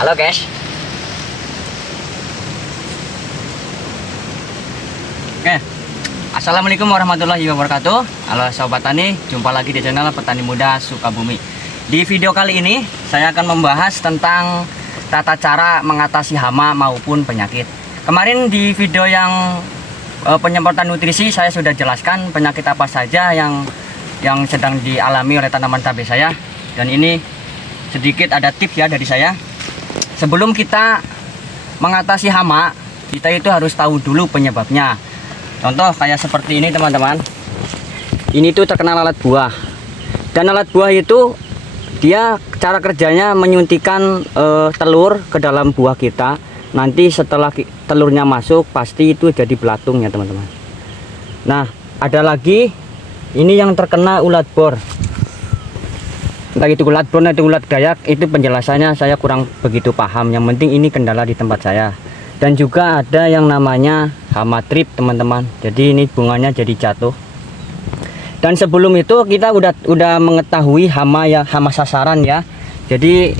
Halo guys. Oke. Assalamualaikum warahmatullahi wabarakatuh. Halo sobat tani, jumpa lagi di channel Petani Muda Sukabumi. Di video kali ini saya akan membahas tentang tata cara mengatasi hama maupun penyakit. Kemarin di video yang penyemprotan nutrisi saya sudah jelaskan penyakit apa saja yang sedang dialami oleh tanaman cabai saya. Dan ini sedikit ada tips ya dari saya. Sebelum kita mengatasi hama, kita itu harus tahu dulu penyebabnya. Contoh kayak seperti ini teman-teman. Ini tuh terkena lalat buah. Dan lalat buah itu dia cara kerjanya menyuntikkan telur ke dalam buah kita. Nanti setelah telurnya masuk pasti itu jadi belatung ya teman-teman. Nah, ada lagi ini yang terkena ulat bor. Entah itu ulat bor atau ulat gayak, itu penjelasannya saya kurang begitu paham. Yang penting ini kendala di tempat saya. Dan juga ada yang namanya hama trip teman-teman. Jadi ini bunganya jadi jatuh. Dan sebelum itu kita udah mengetahui hama sasaran ya. Jadi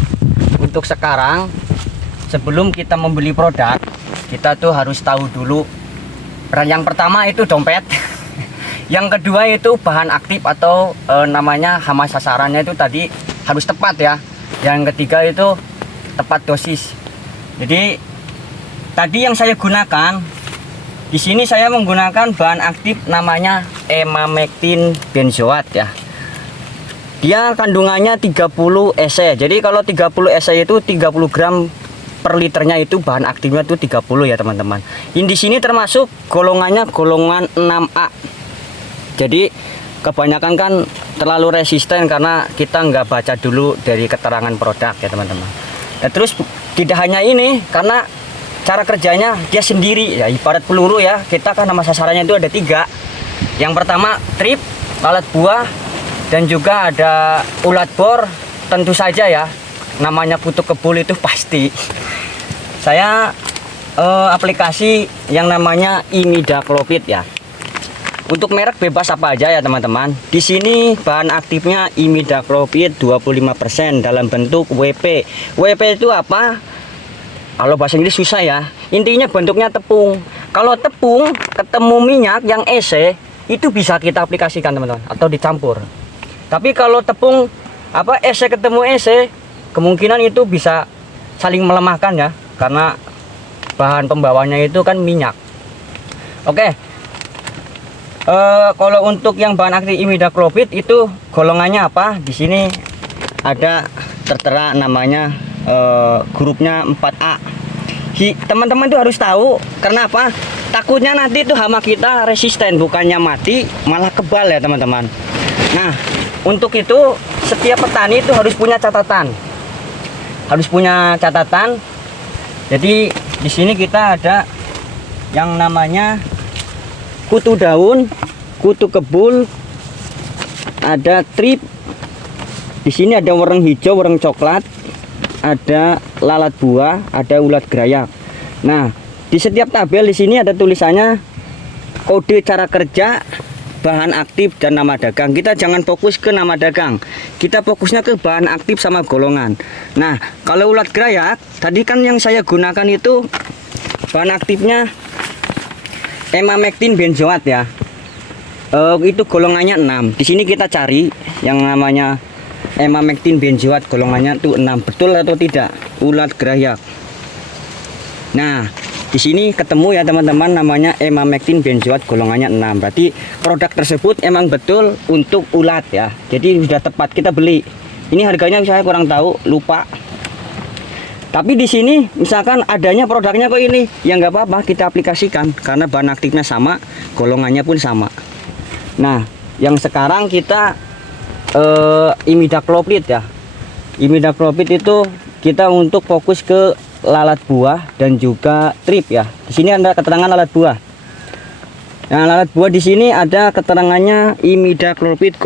untuk sekarang sebelum kita membeli produk, kita tuh harus tahu dulu. Yang pertama itu dompet. Yang kedua itu bahan aktif atau namanya hama sasarannya itu tadi harus tepat ya. Yang ketiga itu tepat dosis. Jadi tadi yang saya gunakan di sini saya menggunakan bahan aktif namanya emamectin benzoat ya. Dia kandungannya 30 EC. Jadi kalau 30 EC itu 30 gram per liternya, itu bahan aktifnya itu 30 ya teman-teman. Ini di sini termasuk golongannya golongan 6A. Jadi kebanyakan kan terlalu resisten karena kita nggak baca dulu dari keterangan produk ya teman-teman. Ya, terus tidak hanya ini, karena cara kerjanya dia sendiri ya, ibarat peluru ya. Kita kan nama sasarannya itu ada 3. Yang pertama trip, lalat buah, dan juga ada ulat bor. Tentu saja ya, namanya kutu kebul itu pasti. Saya aplikasi yang namanya imidacloprid ya. Untuk merek bebas apa aja ya teman-teman. Di sini bahan aktifnya imidacloprid 25% dalam bentuk WP. WP itu apa? Kalau bahasa Inggris susah ya. Intinya bentuknya tepung. Kalau tepung ketemu minyak yang EC, itu bisa kita aplikasikan teman-teman atau dicampur. Tapi kalau tepung EC ketemu EC, kemungkinan itu bisa saling melemahkan ya, karena bahan pembawanya itu kan minyak. Oke. Kalau untuk yang bahan aktif imidacloprid itu golongannya apa? Di sini ada tertera namanya grupnya 4A. Teman-teman itu harus tahu, karena apa? Takutnya nanti itu hama kita resisten, bukannya mati malah kebal ya teman-teman. Nah, untuk itu setiap petani itu harus punya catatan. Harus punya catatan. Jadi di sini kita ada yang namanya kutu daun, kutu kebul, ada trip. Di sini ada wereng hijau, wereng coklat, ada lalat buah, ada ulat gerayak. Nah, di setiap tabel di sini ada tulisannya kode cara kerja, bahan aktif, dan nama dagang. Kita jangan fokus ke nama dagang, kita fokusnya ke bahan aktif sama golongan. Nah, kalau ulat gerayak tadi kan yang saya gunakan itu bahan aktifnya emamectin benzoat ya. Itu golongannya 6. Di sini kita cari yang namanya emamectin benzoat, golongannya itu 6. Betul atau tidak? Ulat gerayak. Nah, di sini ketemu ya teman-teman, namanya emamectin benzoat, golongannya 6. Berarti produk tersebut emang betul untuk ulat ya. Jadi sudah tepat kita beli. Ini harganya saya kurang tahu, lupa. Tapi di sini misalkan adanya produknya kok ini, ya nggak apa-apa kita aplikasikan karena bahan aktifnya sama, golongannya pun sama. Nah, yang sekarang kita imidacloprid ya. Imidacloprid itu kita untuk fokus ke lalat buah dan juga trip ya. Di sini ada keterangan lalat buah. Nah, lalat buah di sini ada keterangannya imidacloprid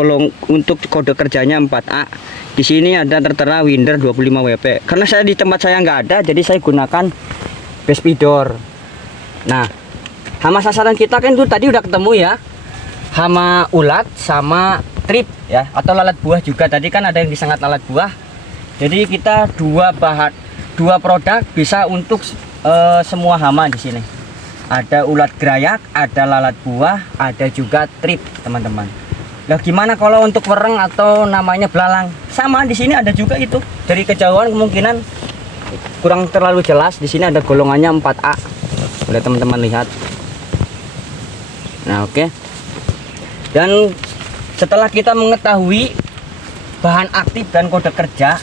untuk kode kerjanya 4A. Di sini ada tertera Winder 25 WP. Karena saya di tempat saya nggak ada, jadi saya gunakan Bespidor. Nah, hama sasaran kita kan itu tadi udah ketemu ya. Hama ulat sama trip ya, atau lalat buah juga. Tadi kan ada yang disengat lalat buah. Jadi kita dua produk bisa untuk semua hama di sini. Ada ulat gerayak, ada lalat buah, ada juga trip, teman-teman. Nah, gimana kalau untuk wereng atau namanya belalang? Sama, di sini ada juga itu. Dari kejauhan kemungkinan kurang terlalu jelas. Di sini ada golongannya 4A. Boleh teman-teman lihat. Nah, oke. Dan setelah kita mengetahui bahan aktif dan kode kerja,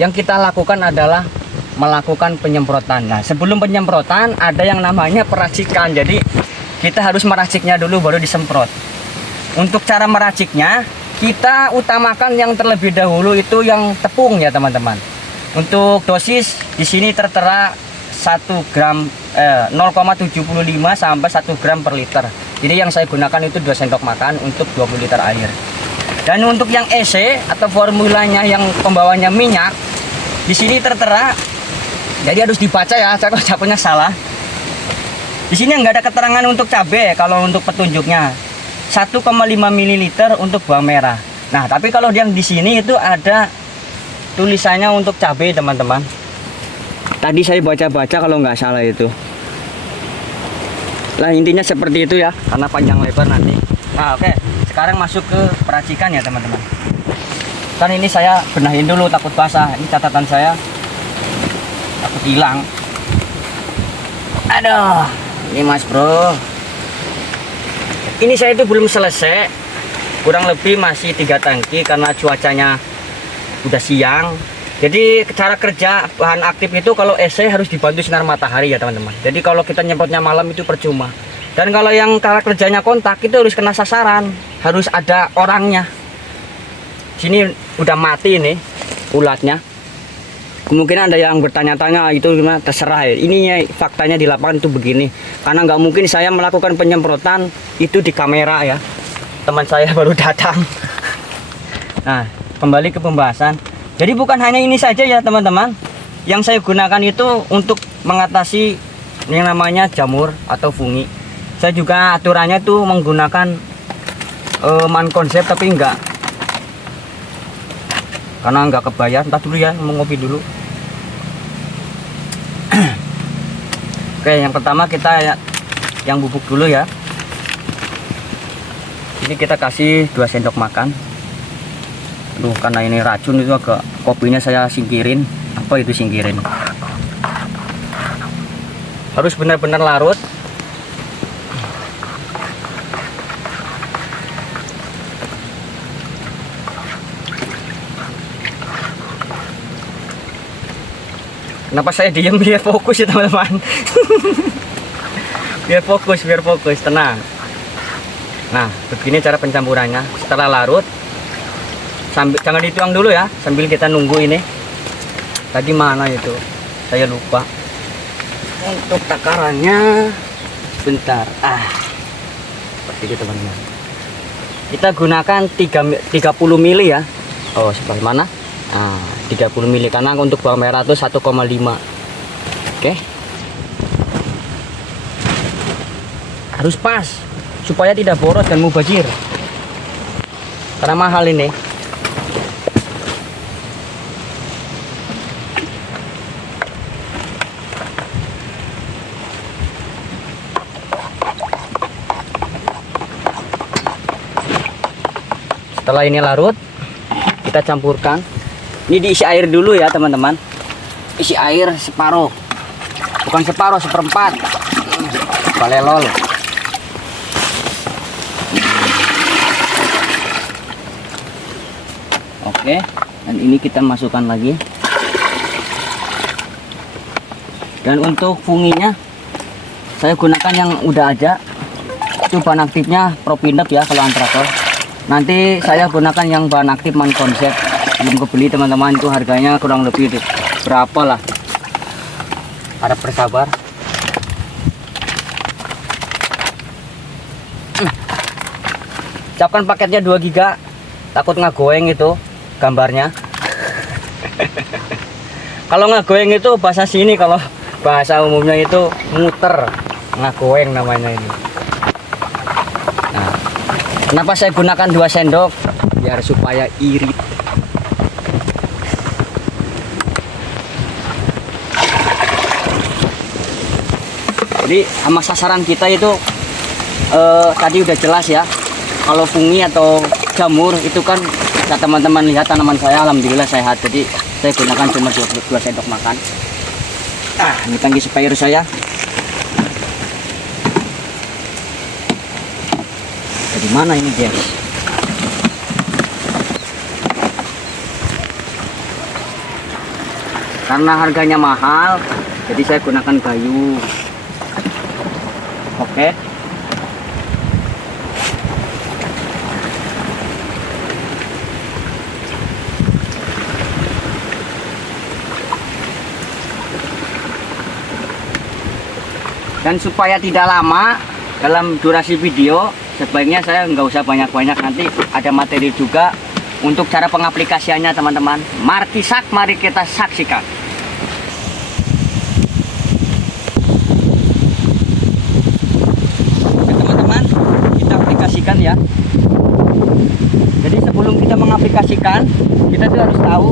yang kita lakukan adalah melakukan penyemprotan. Nah, sebelum penyemprotan ada yang namanya peracikan. Jadi kita harus meraciknya dulu baru disemprot. Untuk cara meraciknya, kita utamakan yang terlebih dahulu itu yang tepung ya teman-teman. Untuk dosis di sini tertera 1 gram 0,75 sampai 1 gram per liter. Jadi yang saya gunakan itu 2 sendok makan untuk 20 liter air. Dan untuk yang EC atau formulanya yang pembawanya minyak, di sini tertera, jadi harus dibaca ya, saya ucapnya salah. Di sini nggak ada keterangan untuk cabai kalau untuk petunjuknya. 1,5 ml untuk bawang merah. Nah, tapi kalau yang di sini itu ada tulisannya untuk cabai, teman-teman. Tadi saya baca-baca kalau nggak salah itu. Lah intinya seperti itu ya, karena panjang lebar nanti. Nah, oke. Sekarang masuk ke peracikan ya, teman-teman. Kan ini saya benahin dulu takut basah. Ini catatan saya. Takut hilang. Aduh, ini Mas Bro. Ini saya itu belum selesai. Kurang lebih masih 3 tangki karena cuacanya udah siang. Jadi cara kerja bahan aktif itu kalau EC harus dibantu sinar matahari ya teman-teman. Jadi kalau kita nyemprotnya malam itu percuma. Dan kalau yang cara kerjanya kontak itu harus kena sasaran, harus ada orangnya. Sini udah mati nih ulatnya. Kemungkinan ada yang bertanya-tanya itu gimana, terserah ya. Ini faktanya di lapangan itu begini. Karena nggak mungkin saya melakukan penyemprotan itu di kamera ya. Teman saya baru datang. Nah, kembali ke pembahasan. Jadi bukan hanya ini saja ya teman-teman. Yang saya gunakan itu untuk mengatasi yang namanya jamur atau fungi. Saya juga aturannya tuh menggunakan man konsep tapi enggak. Karena enggak kebayar. Entah dulu ya, mau ngopi dulu. Oke, yang pertama kita yang bubuk dulu ya. Ini kita kasih 2 sendok makan. Aduh, karena ini racun itu agak kopinya saya singkirin. Apa itu singkirin? Harus benar-benar larut. Kenapa saya diem? Biar fokus ya teman-teman. biar fokus, tenang. Nah, begini cara pencampurannya. Setelah larut, jangan dituang dulu ya, sambil kita nunggu ini. Tadi mana itu? Saya lupa. Untuk takarannya, bentar. Seperti itu teman-teman. Kita gunakan 30 ml ya. Oh, sebelah mana? 30 ml karena untuk bawang merah itu 1,5. Oke. Harus pas supaya tidak boros dan mubazir. Karena mahal ini. Setelah ini larut, kita campurkan. Ini diisi air dulu ya teman-teman. Isi air separuh, bukan separuh, seperempat. Balelol. Oke, dan ini kita masukkan lagi. Dan untuk funginya, saya gunakan yang udah ada. Itu bahan aktifnya Propinep ya kalau Antrator. Nanti saya gunakan yang bahan aktif Man Konsep. Belum kebeli teman-teman, itu harganya kurang lebih berapa lah, harap bersabar. Siapkan paketnya 2 GB, takut ngagoeng itu gambarnya. Kalau ngagoeng itu bahasa sini, kalau bahasa umumnya itu muter, ngagoeng namanya ini. Nah, kenapa saya gunakan 2 sendok? Biar supaya irit. Jadi sama sasaran kita itu tadi udah jelas ya. Kalau fungi atau jamur itu kan bisa teman-teman lihat tanaman saya alhamdulillah sehat. Jadi saya gunakan cuma 2 sendok makan. Ini tangki spare saya. Dari mana ini guys? Karena harganya mahal, jadi saya gunakan kayu. Oke. Dan supaya tidak lama dalam durasi video, sebaiknya saya nggak usah banyak-banyak, nanti ada materi juga untuk cara pengaplikasiannya teman-teman. Martisak, mari kita saksikan. Oke teman-teman, kita aplikasikan ya. Jadi sebelum kita mengaplikasikan, kita tuh harus tahu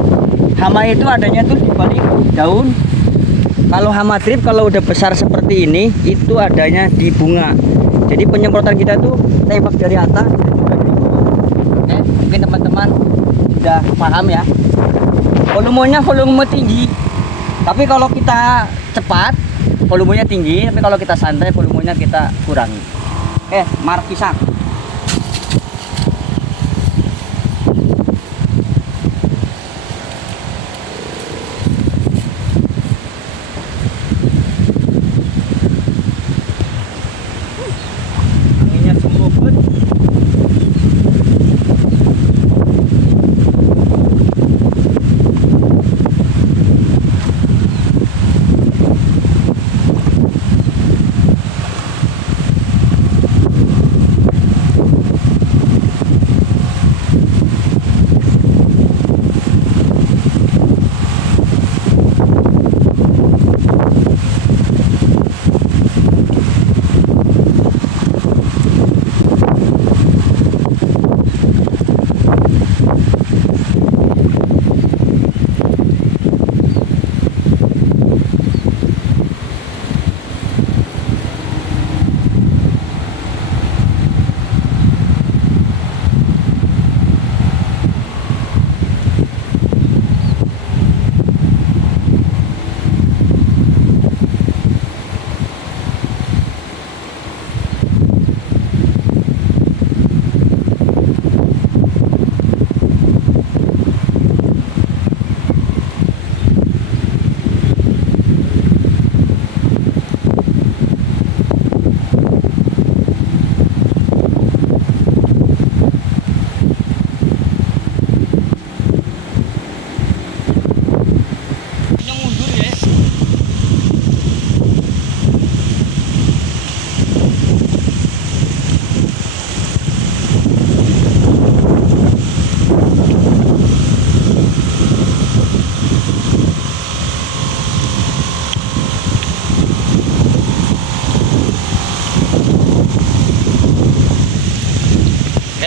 hama itu adanya tuh di balik daun. Kalau hama trip kalau udah besar seperti ini, itu adanya di bunga. Jadi penyemprotan kita tuh tembak dari atas dan juga dari bawah. Oke, mungkin teman-teman sudah paham ya. Volumenya volume tinggi. Tapi kalau kita cepat, volumenya tinggi. Tapi kalau kita santai, volumenya kita kurangi. Oke, markisak.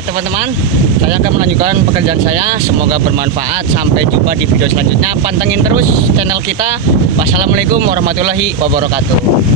Teman-teman, saya akan melanjutkan pekerjaan saya. Semoga bermanfaat. Sampai jumpa di video selanjutnya. Pantengin terus channel kita. Wassalamualaikum warahmatullahi wabarakatuh.